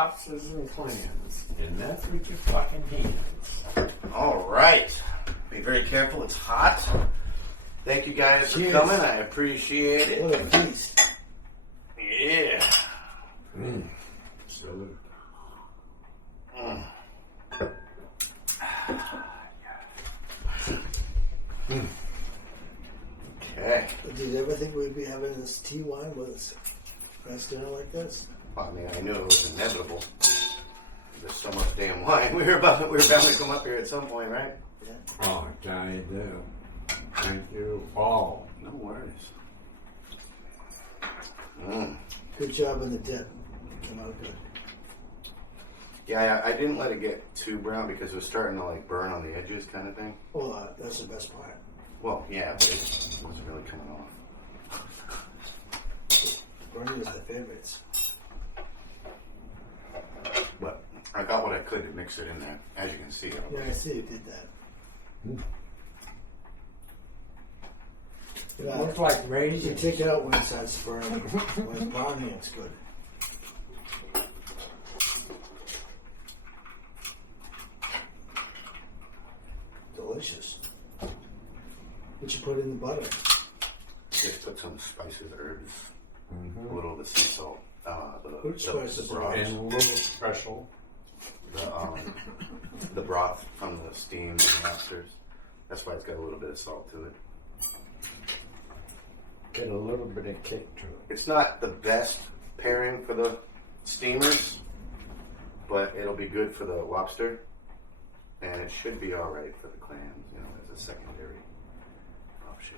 lobsters and clams. And that's with your fucking hands. All right. Be very careful. It's hot. Thank you guys for coming. I appreciate it. What a feast. Yeah. Salute. Okay. But did you ever think we'd be having this tea wine with nice dinner like this? Well, I mean, I knew it was inevitable. There's so much damn wine. We were bound to come up here at some point, right? Yeah. Oh, I do. Thank you all. No worries. Good job on the dip. Came out good. Yeah, I didn't let it get too brown because it was starting to like burn on the edges, kind of thing. Well, that's the best part. Well, yeah, but it wasn't really coming off. Bernie was the favorites. But I got what I could to mix it in there, as you can see. Yeah, I see you did that. It looks like You raisins. take it out when it starts burning. When it's browning, it's good. Delicious. What you put in the butter? Just put some spices, herbs, a little of the sea salt, Which spices the are broth, And a little special. the broth from the steam and the lobsters. That's why it's got a little bit of salt to it. Get a little bit of kick to it. It's not the best pairing for the steamers, but it'll be good for the lobster, and it should be all right for the clams, you know, as a secondary option.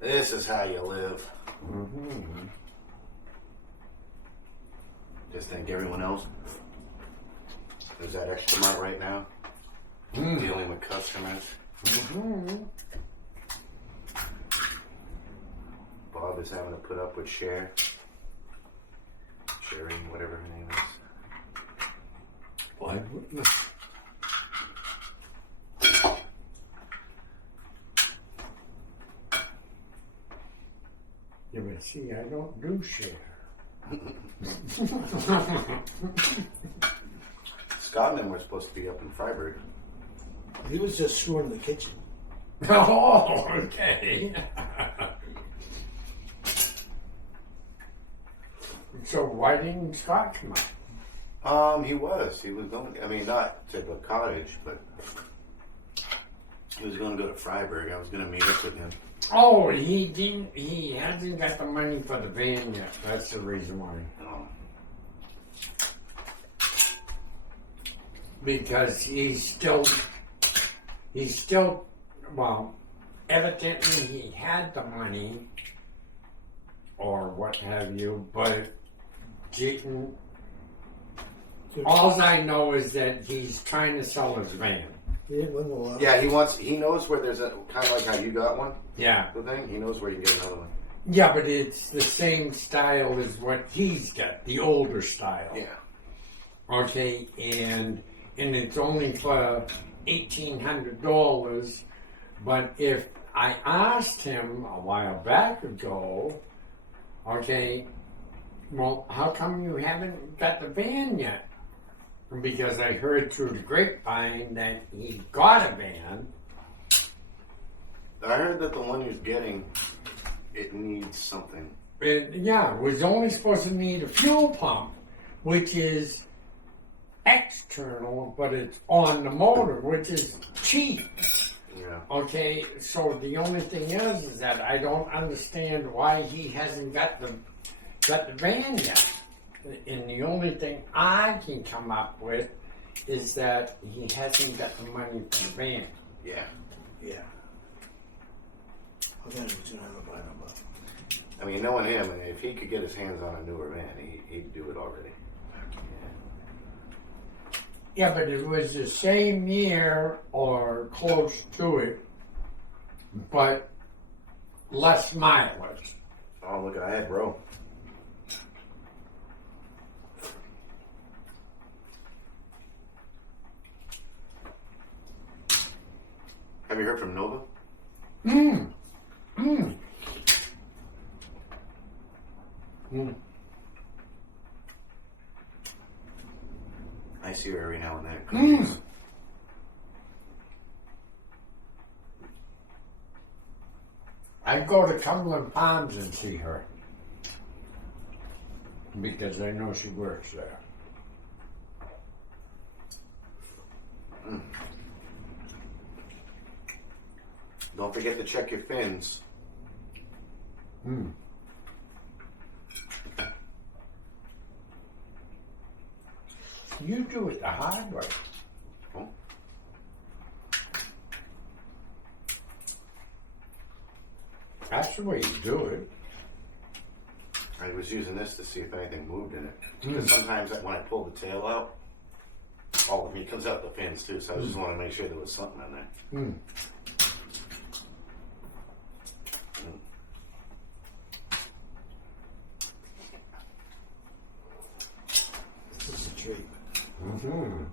This is how you live. Just think everyone else is at extra mart right now, dealing with customers. Bob is having to put up with Sherry, whatever her name is. Blind witness. Yeah, but see, I don't do share. Scott and them were supposed to be up in Freiburg. He was just screwing in the kitchen. Oh, okay. So why didn't Scott come up? He was going, I mean, not to the cottage, but he was going to go to Freiburg. I was going to meet up with him. Oh, he hasn't got the money for the van yet. That's the reason why. Because he's still, well, evidently he had the money or what have you, but didn't. All I know is that he's trying to sell his van. He didn't win the lottery. Yeah, he knows where there's a, kind of like how you got one, Yeah. the thing. He knows where you can get another one. Yeah, but it's the same style as what he's got, the older style. Yeah. Okay, and it's only for $1,800. But if I asked him a while back ago, okay, well, how come you haven't got the van yet? Because I heard through the grapevine that he got a van. I heard that the one he's getting, it needs something. It was only supposed to need a fuel pump, which is external, but it's on the motor, which is cheap. Yeah. Okay, so the only thing is that I don't understand why he hasn't got the van yet. And the only thing I can come up with is that he hasn't got the money for the van. Yeah. Yeah. I thought he was going to have a buy number. I mean, knowing him, if he could get his hands on a newer van, he'd do it already. Yeah, but it was the same year or close to it, but less mileage. Oh, look at that, bro. Have you heard from Nova? Mm. Mm. Mm. I see her every now and then. Mm. I go to Cumberland Palms and see her because I know she works there. Don't forget to check your fins. Mm. You do it the hard way. Oh. That's the way you do it. I was using this to see if anything moved in it. Because sometimes when I pull the tail out, all of me comes out the fins too. So I just want to make sure there was something in there. Mm. This is a treat. Mm-hmm.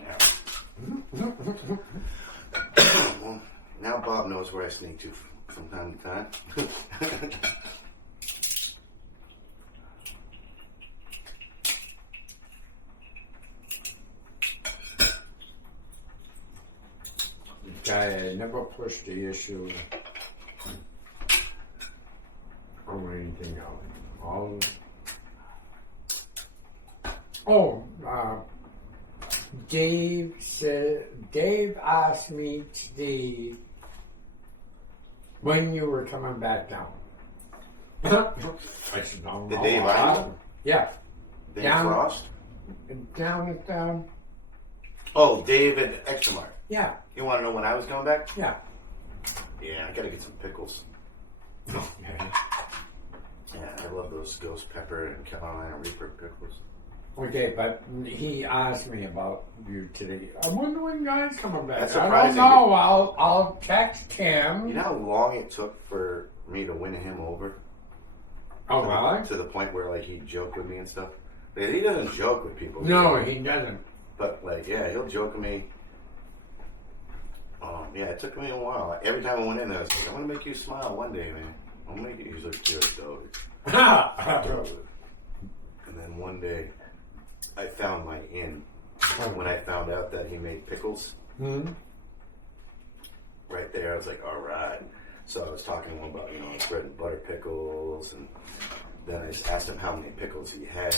Yeah. Well, now Bob knows where I sneak to from time to time. I never pushed the issue or anything else. Dave asked me today when you were coming back down. I said, no, The no, Dave Island? Yeah. Dave Down- Frost? Down at Oh, David Extramart. yeah, You want to know when I was going back? yeah. Yeah, I gotta get some pickles. Okay. Yeah, I love those ghost pepper and Carolina Reaper pickles. Okay, but he asked me about you today. I wonder when guys coming back. That's I don't surprising. know. I'll text him. You know how long it took for me to win him over? Oh, to the, really? to the point where like he'd joke with me and stuff. Like, he doesn't joke with people. No, he doesn't. But like, yeah, he'll joke with me. Yeah, it took me a while. Every time I went in there, I was like, I'm gonna make you smile one day, man. I'm gonna make you. He's like, you're a dog. And then one day, I found my in when I found out that he made pickles. Hmm? Right there, I was like, all right. So I was talking to him about, bread and butter pickles, and then I just asked him how many pickles he had.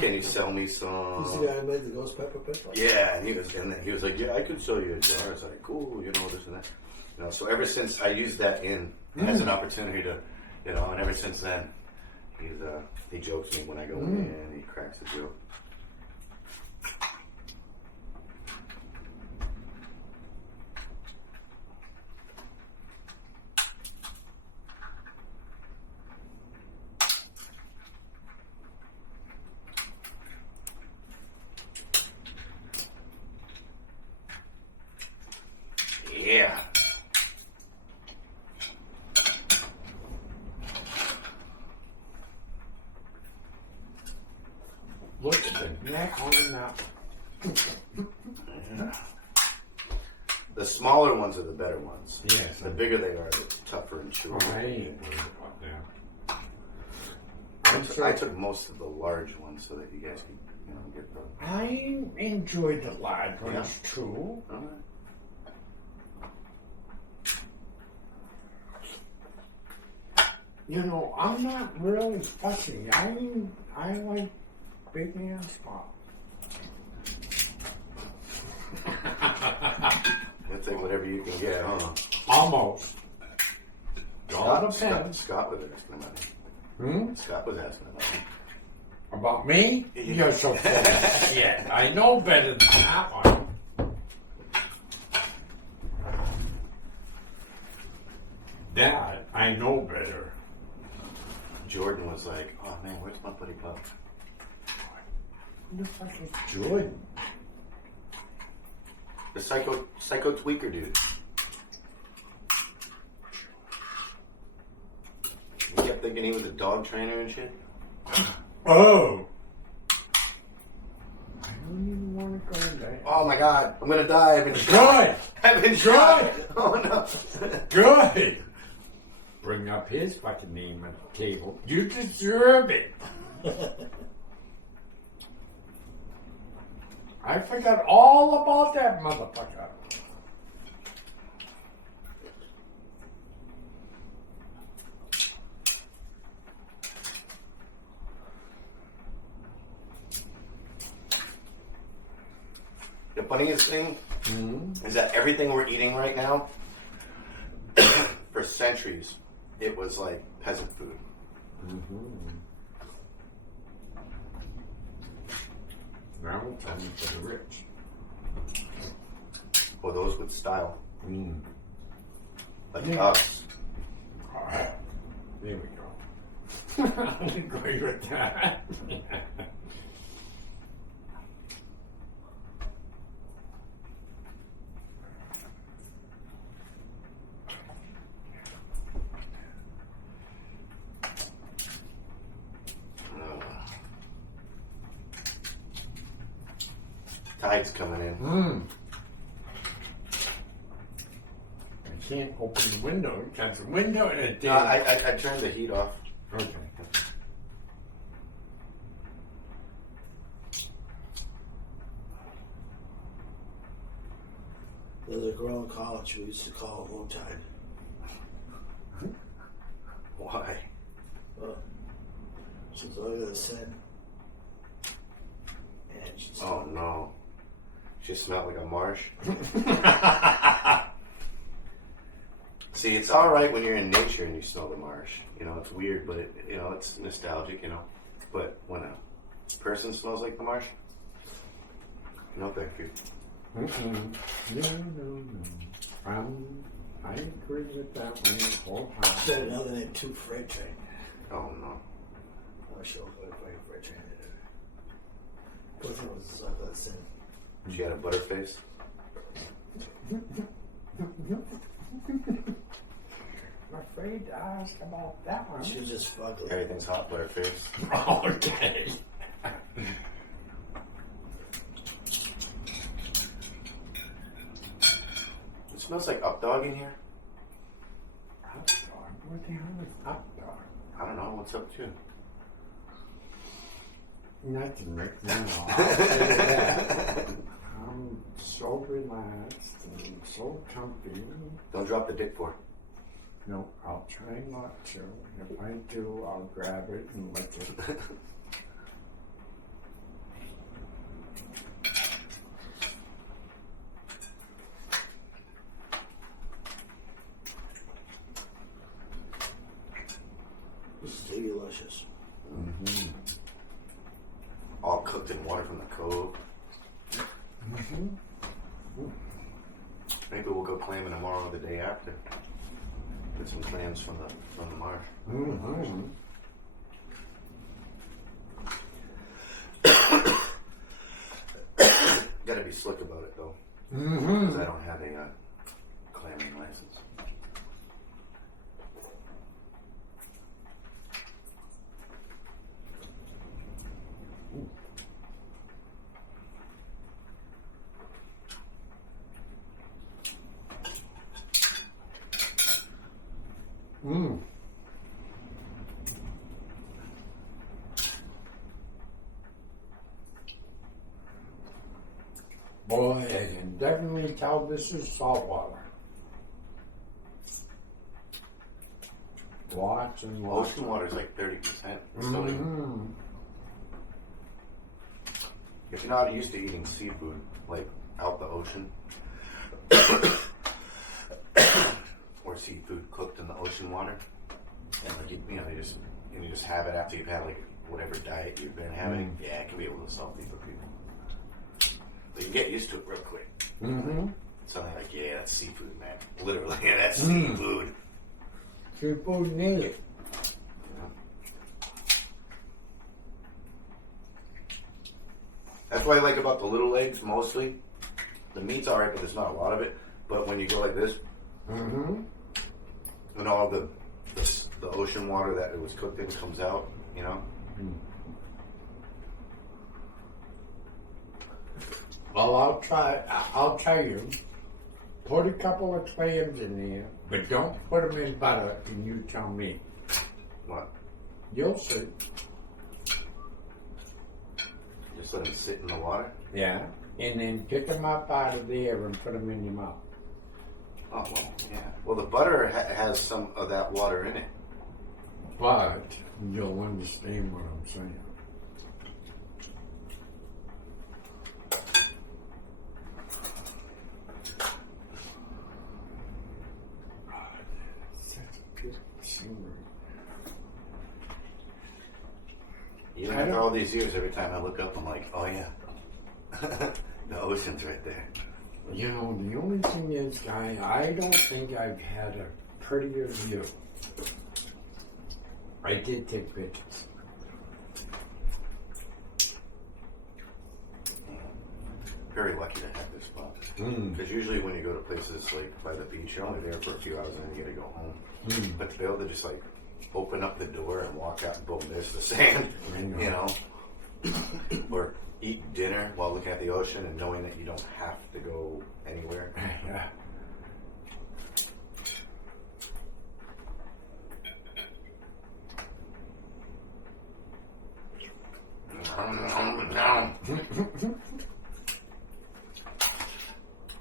Can you sell me some? He's the guy who made the ghost pepper pickle? Yeah, and then he was like, yeah, I could sell you a jar. I was like, cool, this and that. So ever since I used that in as an opportunity to, and ever since then, he jokes me when I go in, he cracks a joke. Yeah. Look at the neck on the map. The smaller ones are the better ones. Yes. The bigger they are, the tougher and chewer. I ain't worried about that. I took most of the large ones so that you guys can, get the. I enjoyed the large ones too. I'm not really fussy. I like big man spot. I'll take whatever you can get, huh? Almost. All depends. Scott was asking about it. Scott was asking about it. About me? Yeah. You're so full of shit. I know better than that one. That I know better. Jordan was like, oh man, where's my buddy Bob? Who the fuck is Jordan? The psycho tweaker dude. You kept thinking he was a dog trainer and shit? Oh. Oh my God, I'm gonna die. I've been Good. shot. I've been shot. Good. Oh no. Good. Bring up his fucking name at the table. You deserve it. I forgot all about that motherfucker. The funniest thing is that everything we're eating right now, for centuries, it was like peasant food. Now it's only for the rich. Or those with style. Like Yeah. us. Alright. There we go. I agree with that. Tide's coming in. I can't open the window because the window in it. No, I turned the heat off. Okay. There's a girl in college who used to call it low tide. Why? She's over the sun. And she's Oh no. She smelled like a marsh. See, it's all right when you're in nature and you smell the marsh. You know, it's weird, but it's nostalgic. But when a person smells like the marsh, no, thank you. No. I agree with that one said wholeheartedly. another name too, freight train. Oh no. I'm sure freight train. Both of them was up that sin. She had a butterface. I'm afraid to ask about that one. She was just fucking. Everything's hot butterface. Okay. It smells like updog in here. Hot dog? What the hell is hot dog? I don't know. What's up, too? Nothing right now. I'll say that. I'm so relaxed and so comfy. Don't drop the dick for. No, I'll try not to. If I do, I'll grab it and lick it. This is delicious. All cooked in water from the cove. Maybe we'll go clamming tomorrow or the day after. Get some clams from the marsh. Gotta be slick about it though, because I don't have a clamming license. Boy, I can definitely tell this is salt water. Lots and lots. Ocean water is like 30% sodium. If you're not used to eating seafood, like out the ocean, or seafood cooked in the ocean water, and like you just have it after you've had like whatever diet you've been having, yeah, it can be a little salty for people. But you get used to it real quick. Something like, yeah, that's seafood, man. Literally, yeah, that's seafood. Seafood native. That's what I like about the little legs mostly. The meat's alright, but there's not a lot of it. But when you go like this, and all the ocean water that it was cooked in comes out, Well, I'll tell you. Put a couple of clams in there, but don't put them in butter. And you tell me. What? You'll see. Just let them sit in the water? Yeah. And then pick them up out of there and put them in your mouth. Oh, well, yeah. Well, the butter has some of that water in it. But you'll understand what I'm saying. Such a good scenery. Even after all these years, every time I look up, I'm like, oh yeah, the ocean's right there. You know, the only thing is, Guy, I don't think I've had a prettier view. I did take pictures. Very lucky to have this spot. Mm. Because usually when you go to places like by the beach, you're only there for a few hours and then you gotta go home. Mm. But to be able to just like open up the door and walk out and boom, there's the sand, you know. Or eat dinner while looking at the ocean and knowing that you don't have to go anywhere. Yeah.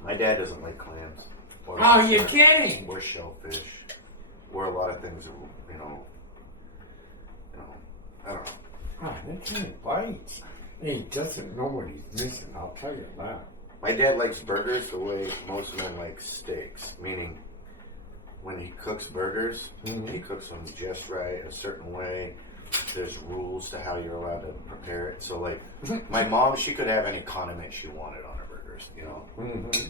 My dad doesn't like clams. Or Oh, you're lobster, kidding! or shellfish, or a lot of things that, I don't know. Oh, that can't bite. He doesn't know what he's missing, I'll tell you that. My dad likes burgers the way most men like steaks, meaning when he cooks burgers, he cooks them just right, a certain way. There's rules to how you're allowed to prepare it. So, like, my mom, she could have any condiment she wanted on her burgers, you know? Mm-hmm.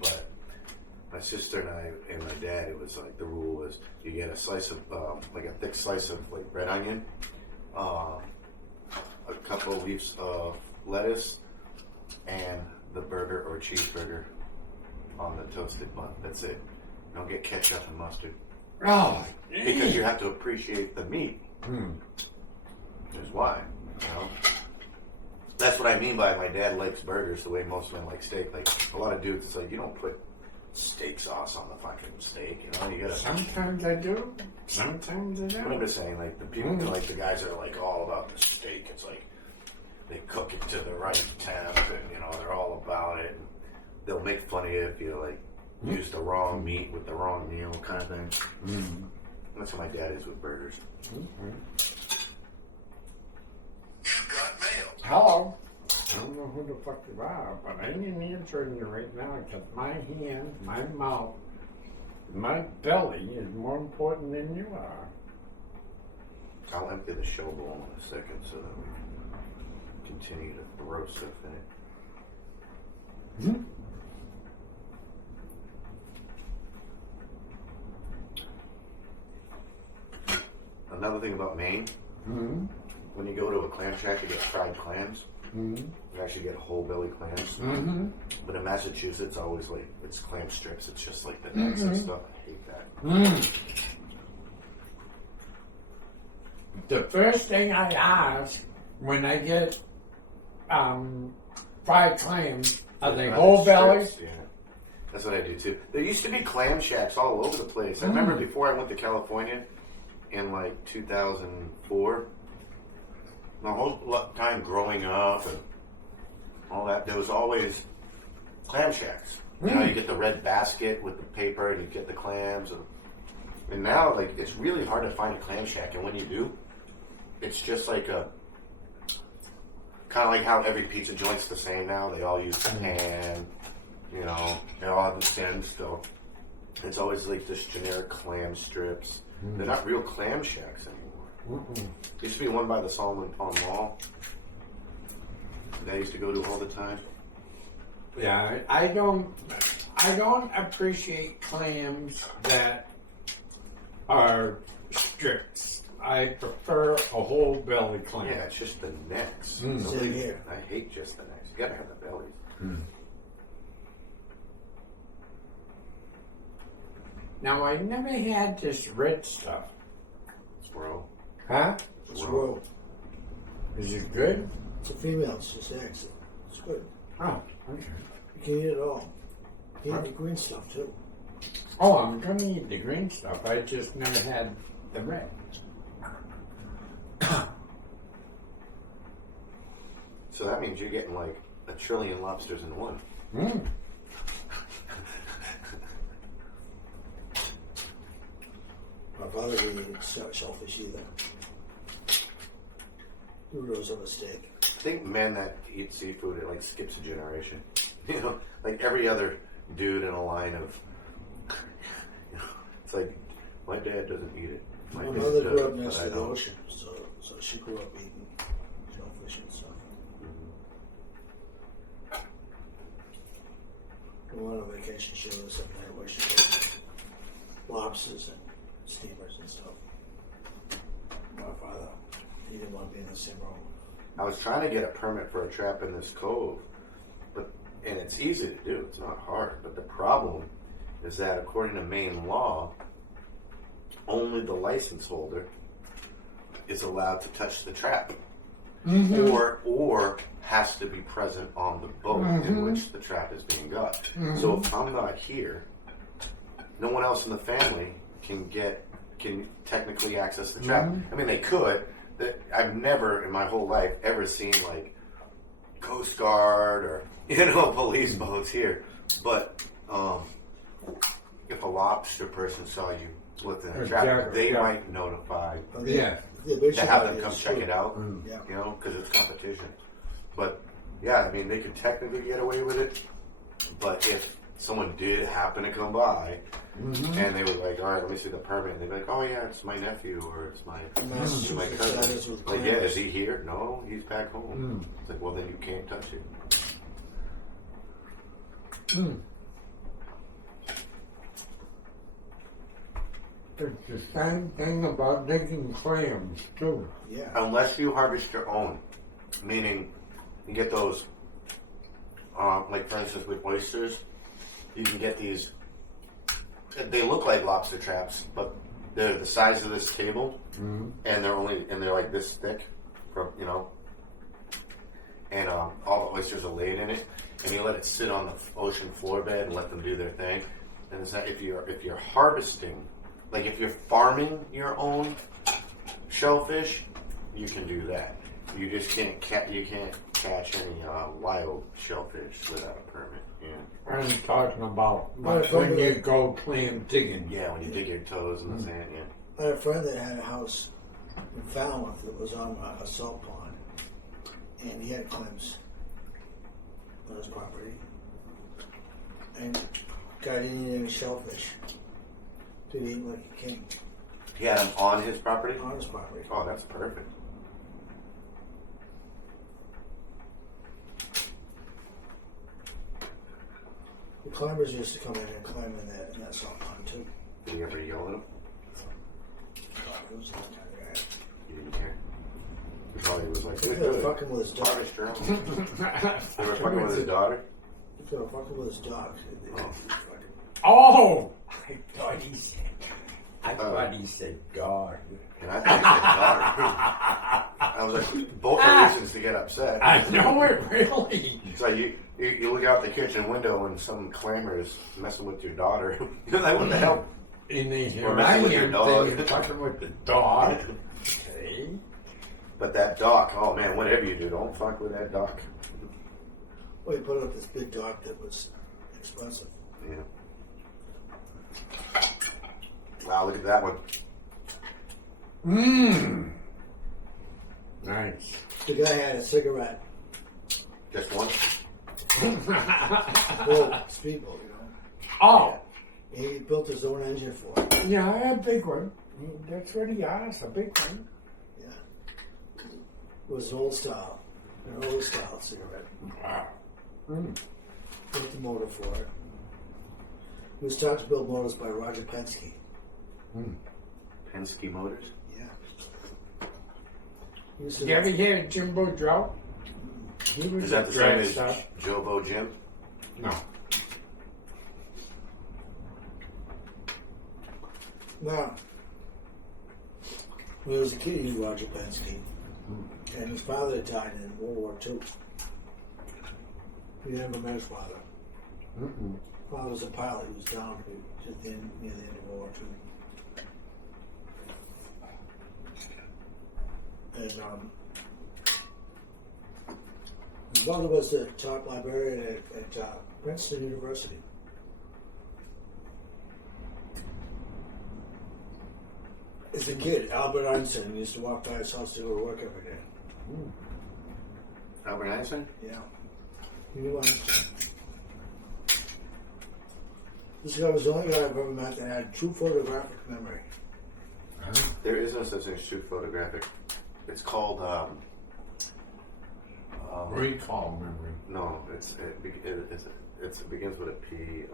But my sister and I and my dad, it was like the rule was you get a slice of, like a thick slice of like red onion, a couple of leaves of lettuce, and the burger or cheeseburger on the toasted bun. That's it. Don't get ketchup and mustard. Oh, Because you have to appreciate the meat. Mm. Is why, you know. That's what I mean by my dad likes burgers the way most men like steak. Like a lot of dudes, it's like you don't put steak sauce on the fucking steak. You know, you gotta. Sometimes I do. Sometimes I I'm don't. just saying, like the people, like the guys that are like all about the steak. It's like they cook it to the right temp, and you know they're all about it. And they'll make fun of you if you like use the wrong meat with the wrong meal, kind of thing. Mm. That's how my dad is with burgers. Mm-hmm. You've got mail. Hello. I don't know who the fuck you are, but I ain't answering you right now because my hand, my mouth, my belly is more important than you are. I'll empty the show bowl in a second so that we can continue to throw stuff in it. Hmm? Another thing about Maine, Mm-hmm. when you go to a clam shack to get fried clams, Mm-hmm. you actually get whole belly clams. Mm-hmm. But in Massachusetts, always like it's clam strips. It's just like the necks and stuff. I hate that. Mm. The first thing I ask when I get fried clams are they whole belly? Strips, yeah. That's what I do too. There used to be clam shacks all over the place. I remember before I went to California in like 2004, the whole time growing up and all that, there was always clam shacks. You know, you get the red basket with the paper and you get the clams. And now, like, it's really hard to find a clam shack. And when you do, it's just like a, kind of like how every pizza joint's the same now. They all use the pan, you know, they all have the skins still. It's always like this generic clam strips. They're not real clam shacks anymore. Mm-mm. There used to be one by the Solomon Pond Mall that I used to go to all the time. Yeah, I don't appreciate clams that are strips. I prefer a whole belly clam. Yeah, it's just the necks. Mm. Same here. I hate just the necks. You gotta have the bellies. Mm. Now I never had this red stuff. Swirl. Huh? Swirl. Is it good? It's a female. It's just accent. It's good. Oh, okay. You can eat it all. You eat the green stuff too. Oh, I'm gonna eat the green stuff. I just never had the red. So that means you're getting like 1 trillion lobsters in one. Mm. My father didn't eat shellfish either. He rose on a steak. I think men that eat seafood, it like skips a generation. You know, like every other dude in a line of, you know, it's like, my dad doesn't eat it. My dad mother grew does, up next but I to the don't. ocean, so she grew up eating shellfish and stuff. We went on vacation, she lives up there where she goes lobsters and steamers and stuff. My father, he didn't want to be in the same room. I was trying to get a permit for a trap in this cove, and it's easy to do. It's not hard. But the problem is that according to Maine law, only the license holder is allowed to touch the trap, or has to be present on the boat in which the trap is being got. So if I'm not here, no one else in the family can technically access the trap. I mean, they could. I've never in my whole life ever seen like Coast Guard or police boats here. But if a lobster person saw you within a trap, Exactly, they yeah. might notify Yeah. to have them come check it out. Yeah. Because it's competition. But yeah, I mean, they could technically get away with it. But if someone did happen to come by and they were like, all right, let me see the permit, and they'd be like, oh yeah, it's my nephew or it's my cousin. Like, yeah, is he here? No, he's back home. It's like, well, then you can't touch it. It's the same thing about digging clams too. Yeah. Unless you harvest your own, meaning you get those, like for instance with oysters, you can get these. They look like lobster traps, but they're the size of this table, and they're like this thick, and all the oysters are laid in it, and you let it sit on the ocean floor bed and let them do their thing. And it's that if you're harvesting, like if you're farming your own shellfish, you can do that. You just can't catch any wild shellfish without a permit. Yeah. I'm talking about Right, when you right. go clam digging. Yeah, when you dig your toes in the sand. Yeah. I had a friend that had a house in Falmouth that was on a salt pond, and he had clams on his property. And guy didn't eat any shellfish. Did eat like a king He had them on his property. on his property. Oh, that's perfect. The climbers used to come in and climb in that salt pond too. Did he ever yell at him? God, it was that kind of guy. He didn't care. He probably was like, He good, could have good. fucking with his dog. Harvest your own. They were fucking with his daughter. He could have fucking with his dog. Oh, I thought he said dog. And I thought he said daughter too. I was like, both are reasons to get upset. I know it really. It's like you look out the kitchen window and some clamor is messing with your daughter. You're like, what the hell? And then Or here I messing with your am dog. thinking, fucking with the dog. Okay. But that dock, oh man, whatever you do, don't fuck with that dock. Well, he put up this big dock that was expensive. Yeah. Wow, look at that one. Nice. The guy had a cigarette. Just one? Speedboat, you know. Oh, He built his own engine for it. yeah, a big one. That's what he asked, a big one. Yeah. It was an old style cigarette. Wow. Built the motor for it. He was taught to build motors by Roger Penske. Penske Motors? Yeah. He used to- You ever hear Jimbo Drought? He was Is that the same drag as stuff. Jobo Jim? No. Now, when he was a kid, he knew Roger Penske. And his father died in World War II. You never met his father. Mm-mm. Father was a pilot. He was down just near the end of World War II. And his mother was the top librarian at Princeton University. As a kid, Albert Einstein used to walk by his house to go to work every day. Albert Einstein? Yeah. You knew Einstein. This guy was the only guy I've ever met that had true photographic memory. There is no such thing as true photographic. It's called Recall memory. no. It begins with a P.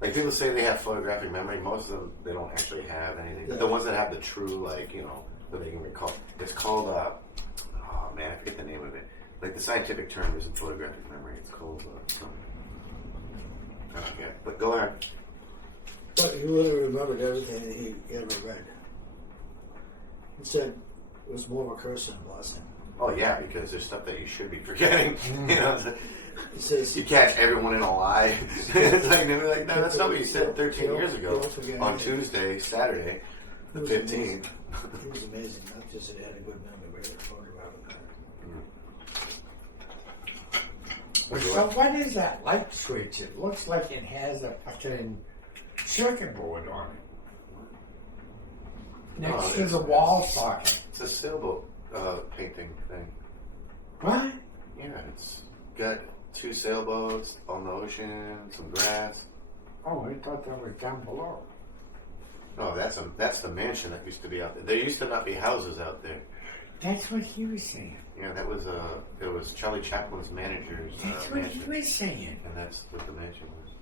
Like people say they have photographic memory. Most of them they don't actually have anything. But the ones that have the true, like that they can recall. It's called oh man, I forget the name of it. Like the scientific term isn't photographic memory. It's called I forget. But go ahead. But he literally remembered everything that he ever read. He said it was more of a curse than a blessing. Oh yeah, because there's stuff that you should be forgetting. He says You catch everyone in a lie. It's like, they were like, no, that's not what you said 13 years ago on Tuesday, Saturday, the 15th. He was amazing. Not just that he had a good memory, but he had a photographic memory. So what is that light switch? It looks like it has a fucking circuit board on it. Next Oh, to the wall socket. It's a sailboat painting thing. What? Yeah, it's got 2 sailboats on the ocean, some grass. Oh, I thought that was down below. No, that's the mansion that used to be out there. There used to not be houses out there. That's what he was saying. Yeah, it was Charlie Chaplin's manager's That's what mansion. he was saying. And that's what the mansion was.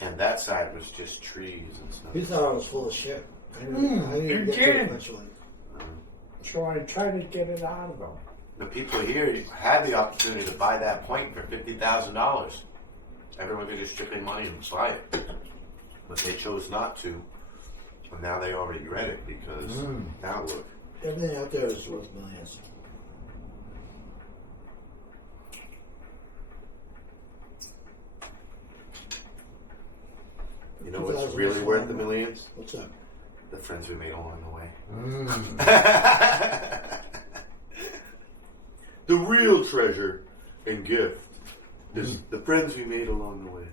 And that side was just trees and stuff. He thought I was full of shit. I knew you he'd get to did. it eventually. So I tried to get it out of him. The people here had the opportunity to buy that point for $50,000. Everyone could just chip in money and buy it. But they chose not to. And now they all regret it because now look. Everything out there is worth millions. You know what's really worth the millions? What's that? The friends we made along the way. The real treasure and gift is the friends we made along the way.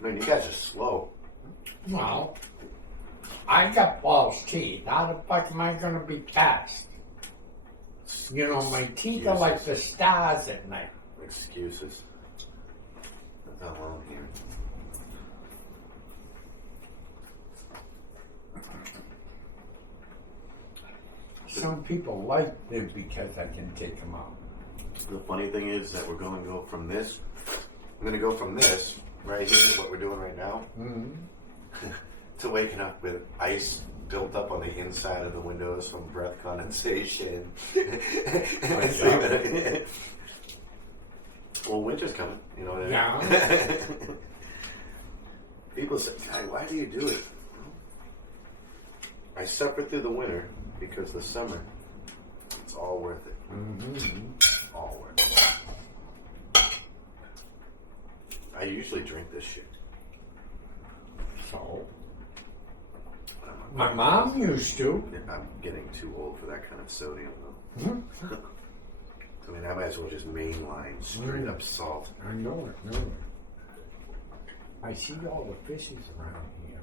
Man, you guys are slow. Well, I got false teeth. How the fuck am I going to be fast? You know, my teeth are like the stars at night. Excuses. That's all I'm hearing. Some people like them because I can take them out. The funny thing is that we're going to go from this. I'm going to go from this right here, what we're doing right now, to waking up with ice built up on the inside of the windows from breath condensation. Well, winter's coming, you know what I mean? Yeah. People say, God, why do you do it? I suffer through the winter because the summer, it's all worth it. All worth it. I usually drink this shit. So, my mom used to. I'm getting too old for that kind of sodium, though. I mean, I might as well just mainline straight up salt. I know it. I see all the fishes around here.